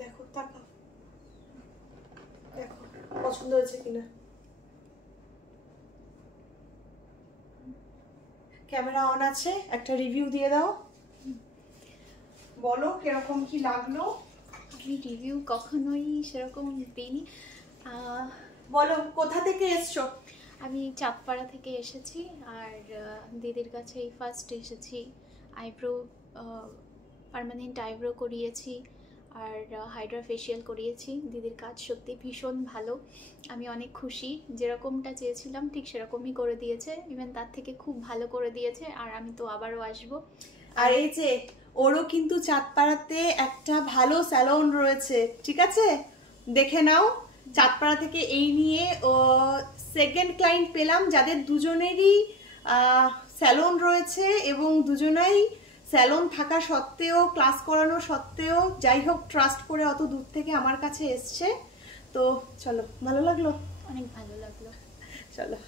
দেখো তাকাও, দেখো পছন্দ হয়েছে কিনা। ক্যামেরা অন আছে, একটা রিভিউ দিয়ে দাও, বলো কিরকম কি লাগলো। আমি রিভিউ কখনোই সেরকম দিইনি। বলো কোথা থেকে এসছো? আমি চাঁদপাড়া থেকে এসেছি, আর দিদির কাছেই ফার্স্ট এসেছি। আইব্রো পার্মানেন্ট আইব্রো করিয়েছি, আর হাইড্রা ফেশিয়াল করিয়েছি। দিদির কাজ সত্যি ভীষণ ভালো, আমি অনেক খুশি। যেরকমটা চেয়েছিলাম ঠিক সেরকমই করে দিয়েছে, ইভেন তার থেকে খুব ভালো করে দিয়েছে, আর আমি তো আবারও আসবো। আর এই যে ওরও কিন্তু চাঁদপাড়াতে একটা ভালো স্যালন রয়েছে, ঠিক আছে, দেখে নাও। চাঁদপাড়া থেকে এই নিয়ে সেকেন্ড ক্লায়েন্ট পেলাম, যাদের দুজনেরই স্যালন রয়েছে এবং দুজনাই স্যালন থাকা সত্ত্বেও, ক্লাস করানো সত্ত্বেও, যাই হোক ট্রাস্ট করে অত দূর থেকে আমার কাছে এসছে। তো চলো, ভালো লাগলো? অনেক ভালো লাগলো, চলো।